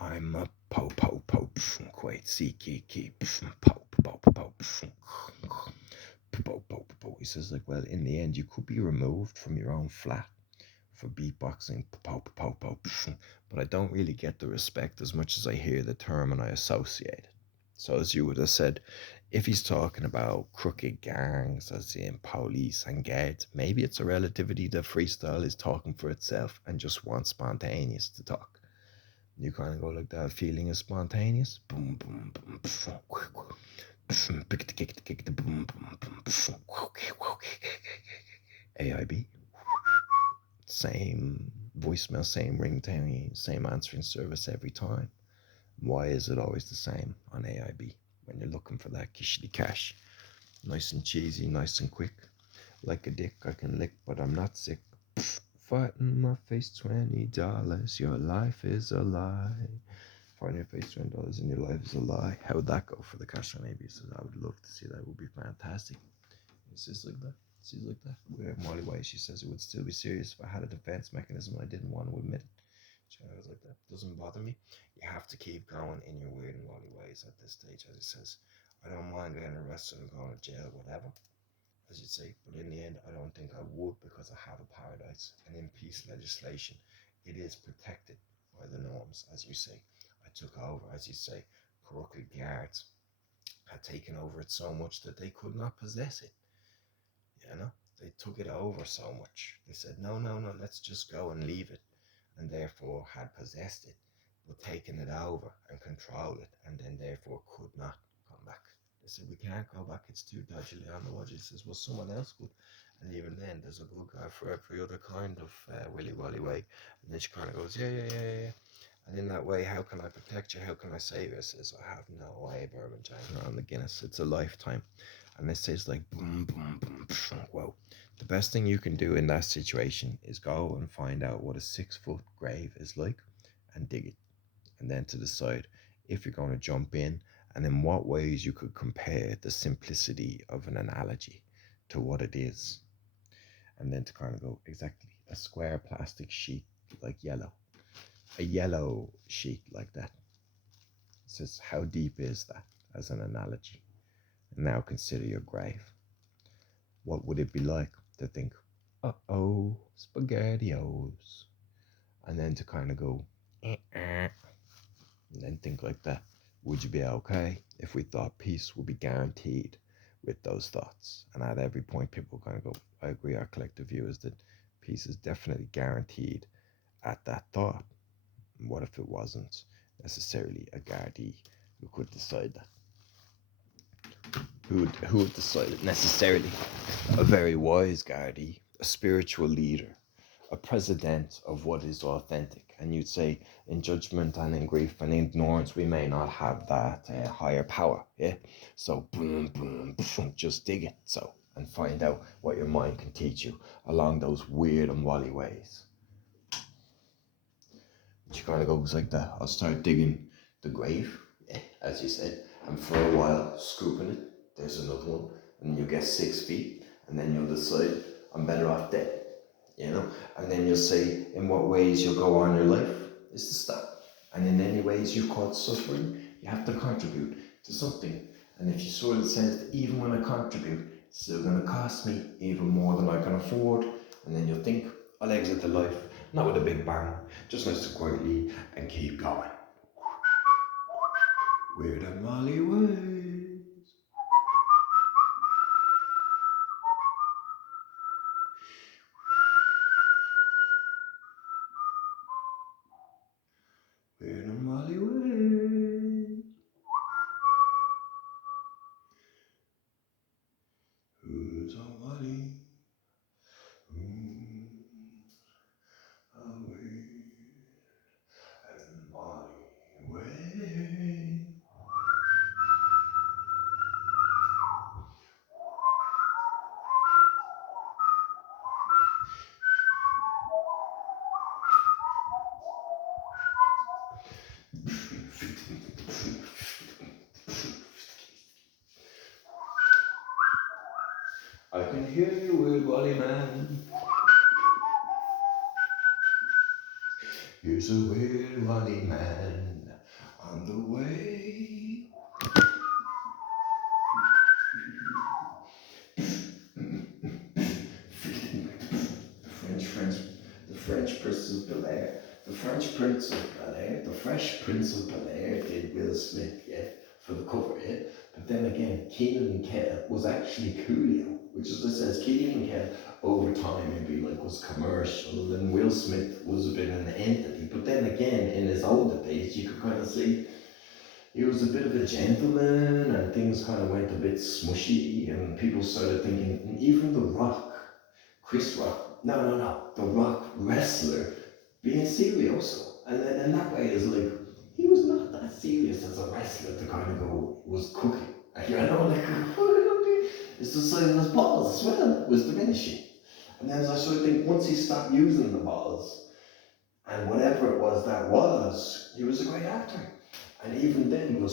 I'm a po, quite sehujikl, po. He says, like, well, in the end, you could be removed from your own flat for beatboxing, but I don't really get the respect as much as I hear the term and I associate it. So, as you would have said, if he's talking about crooked gangs, as in police and guards, maybe it's a relativity that freestyle is talking for itself and just wants spontaneous to talk. You kind of go like that, feeling is spontaneous. Boom, boom, boom, AIB. Same voicemail, same ringtone, same answering service every time. Why is it always the same on AIB when you're looking for that kishly cash? Nice and cheesy, nice and quick. Like a dick I can lick, but I'm not sick. Fart in my face, $20. Your life is a lie. Fart in your face, $20, and your life is a lie. How would that go for the cash on AB? So I would love to see that. It would be fantastic. It's just like that. She's like that. Where Molly White, she says it would still be serious if I had a defense mechanism. I didn't want to admit it. She was like that. Doesn't bother me. You have to keep going in your weird and wally ways at this stage, as he says. I don't mind getting arrested and going to jail, whatever, as you'd say. But in the end, I don't think I would because I have a paradise. And in peace legislation, it is protected by the norms, as you say. I took over, as you say. Crooked guards had taken over it so much that they could not possess it. You know, they took it over so much. They said, no, no, no, let's just go and leave it. And therefore had possessed it, but taken it over and controlled it, and then therefore could not come back. They said, we can't go back, it's too dodgily on the budget. He says, well, someone else could. And even then, there's a good guy for every other kind of willy wally way. And then she kind of goes, yeah. And in that way, how can I protect you? How can I save you? I says, I have no way, bourbon jangling around the Guinness. It's a lifetime. And this says like boom, boom, boom, whoa. The best thing you can do in that situation is go and find out what a 6-foot grave is like and dig it. And then to decide if you're going to jump in and in what ways you could compare the simplicity of an analogy to what it is. And then to kind of go, exactly, a square plastic sheet like yellow. A yellow sheet like that. It says, how deep is that as an analogy? And now consider your grave. What would it be like to think, uh-oh, spaghettios? And then to kind of go, and then think like that. Would you be okay if we thought peace would be guaranteed with those thoughts? And at every point, people kind of go, I agree, our collective view is that peace is definitely guaranteed at that thought. What if it wasn't necessarily a Gardaí who could decide that? Who would decide it necessarily? A very wise Gardaí, a spiritual leader, a president of what is authentic. And you'd say, in judgment and in grief and ignorance, we may not have that higher power. Yeah. So boom, boom, boom, just dig it. So and find out what your mind can teach you along those weird and wally ways. She kind of goes like that. I'll start digging the grave, as you said, and for a while scooping it. There's another one, and you get 6 feet, and then you'll decide I'm better off dead, And then you'll say in what ways you'll go on your life is to stop, and in any ways you've caused suffering, you have to contribute to something. And if you sort of sense that even when I contribute, it's still going to cost me even more than I can afford, and then you'll think I'll exit the life, not with a big bang, just nice and quietly, and keep going. Weird and Molly ways. Weird and Molly ways. Who's a Molly? Who's a weird and Molly way? I can hear you, weird Wally man. Here's a weird Wally man. Fresh Prince of Bel-Air, the Fresh Prince of Bel-Air did Will Smith, yeah, for the cover, yeah. But then again, Keenan and Kel was actually Coolio, which is, it says Keenan and Kel over time maybe like was commercial, and Will Smith was a bit an entity. But then again, in his older days, you could kind of see he was a bit of a gentleman, and things kind of went a bit smushy, and people started thinking, and even The Rock, Chris Rock, no, The Rock wrestler, being serioso. And then in that way, it's like, he was not that serious as a wrestler to kind of go, was cooking. You know, like, it's the size of his balls as well, was diminishing. And then as I sort of think, once he stopped using the balls, and whatever it was that was, he was a great actor. And even then, Will